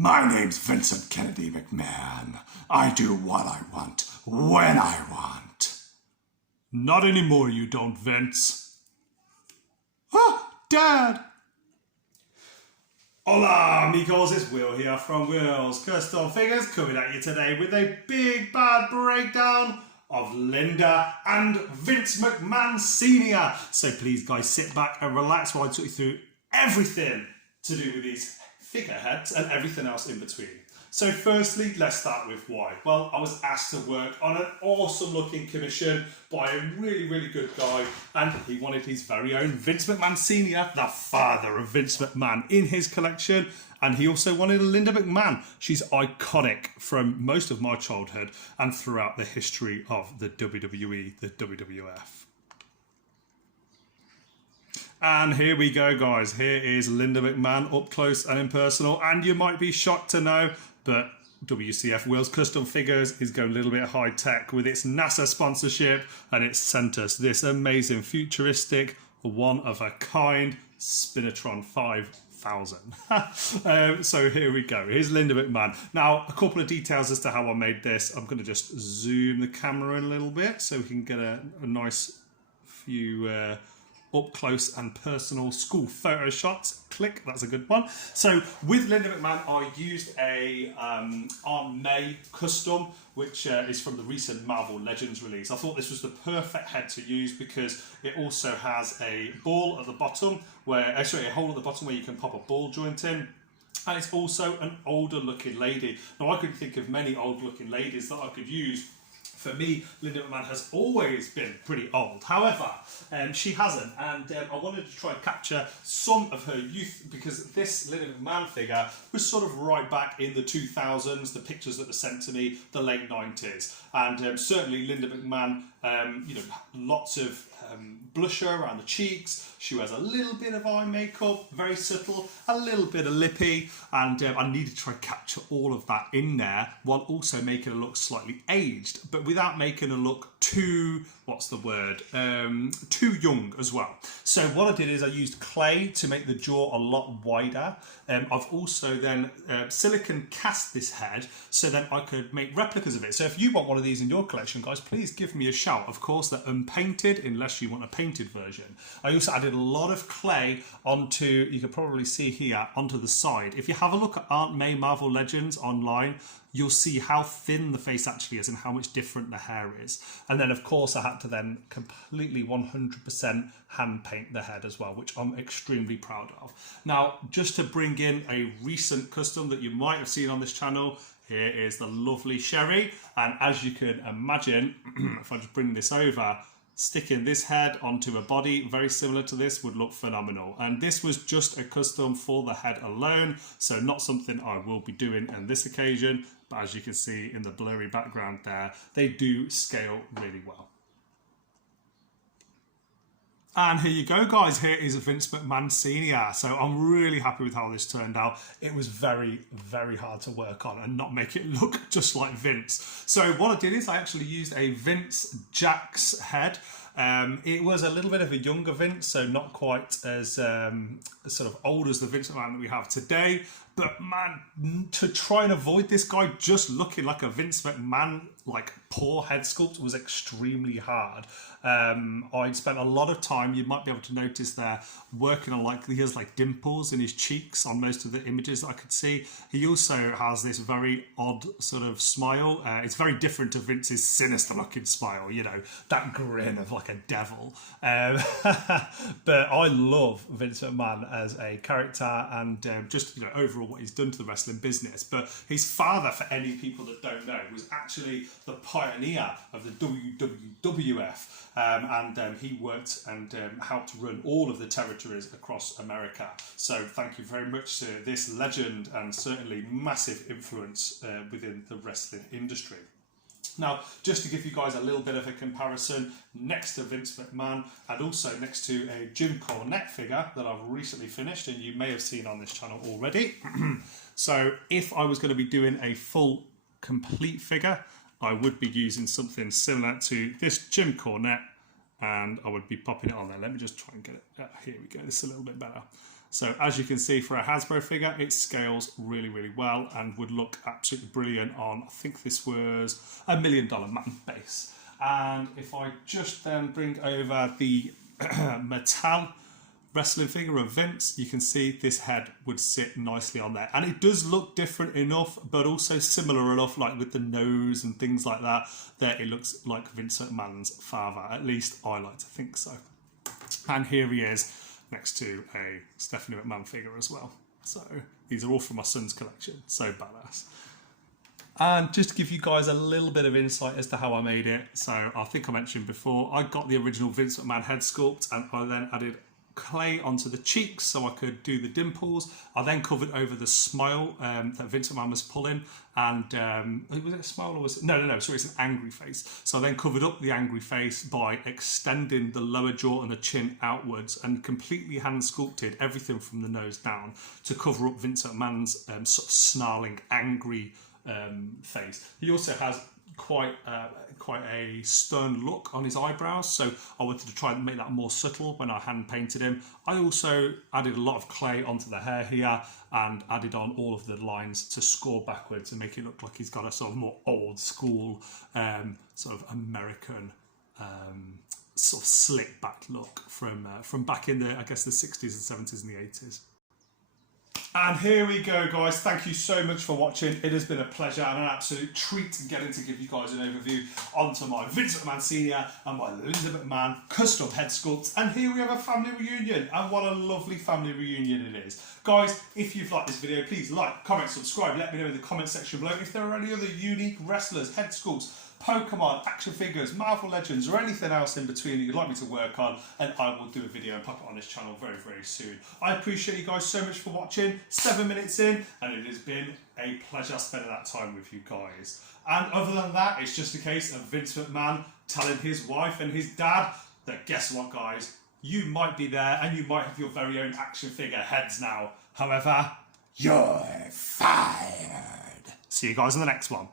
My name's Vincent Kennedy McMahon. I do what I want, when I want. Not anymore, you don't, Vince. Oh, Dad! Hola, amigos, it's Will here from Will's Custom Figures, coming at you today with a big bad breakdown of Linda and Vince McMahon Sr. So please, guys, sit back and relax while I talk you through everything to do with these figureheads and everything else in between. So firstly, let's start with why. Well, I was asked to work on an awesome looking commission by a really good guy, and he wanted his very own Vince McMahon Sr., the father of Vince McMahon, in his collection. And he also wanted a Linda McMahon. She's iconic from most of my childhood and throughout the history of the WWE, the WWF. And here we go, guys. Here is Linda McMahon up close and impersonal. And you might be shocked to know, but WCF Will's Custom Figures is going a little bit high tech with its NASA sponsorship, and it's sent us this amazing futuristic, one of a kind Spinatron 5000. So here we go. Here's Linda McMahon. Now, a couple of details as to how I made this. I'm going to just zoom the camera in a little bit so we can get a nice few up close and personal school photo shots. Click, that's a good one. So with Linda McMahon, I used a Aunt May custom, which is from the recent Marvel Legends release. I thought this was the perfect head to use because it also has a ball at the bottom where, a hole at the bottom where you can pop a ball joint in. And it's also an older looking lady. Now, I could think of many old looking ladies that I could use. For me, Linda McMahon has always been pretty old. However, she hasn't, and I wanted to try and capture some of her youth because this Linda McMahon figure was sort of right back in the 2000s, the pictures that were sent to me, the late 90s. And certainly Linda McMahon, lots of blusher around the cheeks. She wears a little bit of eye makeup, very subtle, a little bit of lippy, and I needed to try and capture all of that in there while also making her look slightly aged, but without making her look too, too young as well. So what I did is I used clay to make the jaw a lot wider. I've also then silicone cast this head so then I could make replicas of it. So if you want one of these in your collection, guys, please give me a shout. Of course, they're unpainted unless you want a painted version. I also added a lot of clay onto, you can probably see here, onto the side. If you have a look at Aunt May Marvel Legends online, you'll see how thin the face actually is and how much different the hair is. And then, of course, I had to then completely 100% hand paint the head as well, which I'm extremely proud of. Now, just to bring in a recent custom that you might have seen on this channel, here is the lovely Sherry. And as you can imagine, if I just bring this over, sticking this head onto a body very similar to this would look phenomenal. And this was just a custom for the head alone, so not something I will be doing on this occasion. But as you can see in the blurry background there, they do scale really well. And here you go, guys. Here is Vince McMahon Sr. So I'm really happy with how this turned out. It was very hard to work on and not make it look just like Vince. So what I did is I actually used a Vince Jax head. It was a little bit of a younger Vince, so not quite as sort of old as the Vince McMahon that we have today. But man, to try and avoid this guy just looking like a Vince McMahon, like poor head sculpt, was extremely hard. I spent a lot of time, you might be able to notice there, working on he has like dimples in his cheeks on most of the images that I could see. He also has this very odd sort of smile. It's very different to Vince's sinister looking smile, you know, that grin of like a devil. But I love Vince McMahon as a character and just, overall what he's done to the wrestling business. But his father, for any people that don't know, was actually the pioneer of the WWF. He worked and helped run all of the territories across America. So thank you very much to this legend and certainly massive influence within the wrestling industry. Now, just to give you guys a little bit of a comparison, next to Vince McMahon and also next to a Jim Cornette figure that I've recently finished and you may have seen on this channel already. So if I was going to be doing a full complete figure, I would be using something similar to this Jim Cornette and I would be popping it on there. Let me just try and get it. Here we go. This is a little bit better. So as you can see, for a Hasbro figure, it scales really, really well and would look absolutely brilliant on, I think this was $1 million man base. And if I just then bring over the Mattel wrestling figure of Vince, you can see this head would sit nicely on there. And it does look different enough, but also similar enough, like with the nose and things like that, that it looks like Vince McMahon's father. At least I like to think so. And here he is, next to a Stephanie McMahon figure as well. So these are all from my son's collection. So badass. And just to give you guys a little bit of insight as to how I made it. So I think I mentioned before, I got the original Vince McMahon head sculpt and I then added clay onto the cheeks so I could do the dimples. I then covered over the smile that Vince McMahon was pulling, and was it a smile or was it? No, sorry, it's an angry face. So I then covered up the angry face by extending the lower jaw and the chin outwards and completely hand sculpted everything from the nose down to cover up Vince McMahon's sort of snarling, angry face. He also has quite a stern look on his eyebrows, so I wanted to try and make that more subtle when I hand painted him. I also added a lot of clay onto the hair here and added on all of the lines to score backwards and make it look like he's got a sort of more old school sort of American sort of slick back look from back in the, I guess, the 60s and 70s and the 80s. And here we go, guys. Thank you so much for watching. It has been a pleasure and an absolute treat getting to give you guys an overview onto my Vince McMahon Senior and my Linda McMahon custom head sculpts. And here we have a family reunion, and what a lovely family reunion it is. Guys, if you've liked this video, please like, comment, subscribe. Let me know in the comment section below if there are any other unique wrestlers, head sculpts, Pokemon, action figures, Marvel Legends, or anything else in between that you'd like me to work on, and I will do a video and pop it on this channel very, very soon. I appreciate you guys so much for watching. 7 minutes in, and it has been a pleasure spending that time with you guys. And other than that, it's just a case of Vince McMahon telling his wife and his dad that, guess what, guys? You might be there, and you might have your very own action figure heads now. However, You're fired. see you guys in the next one.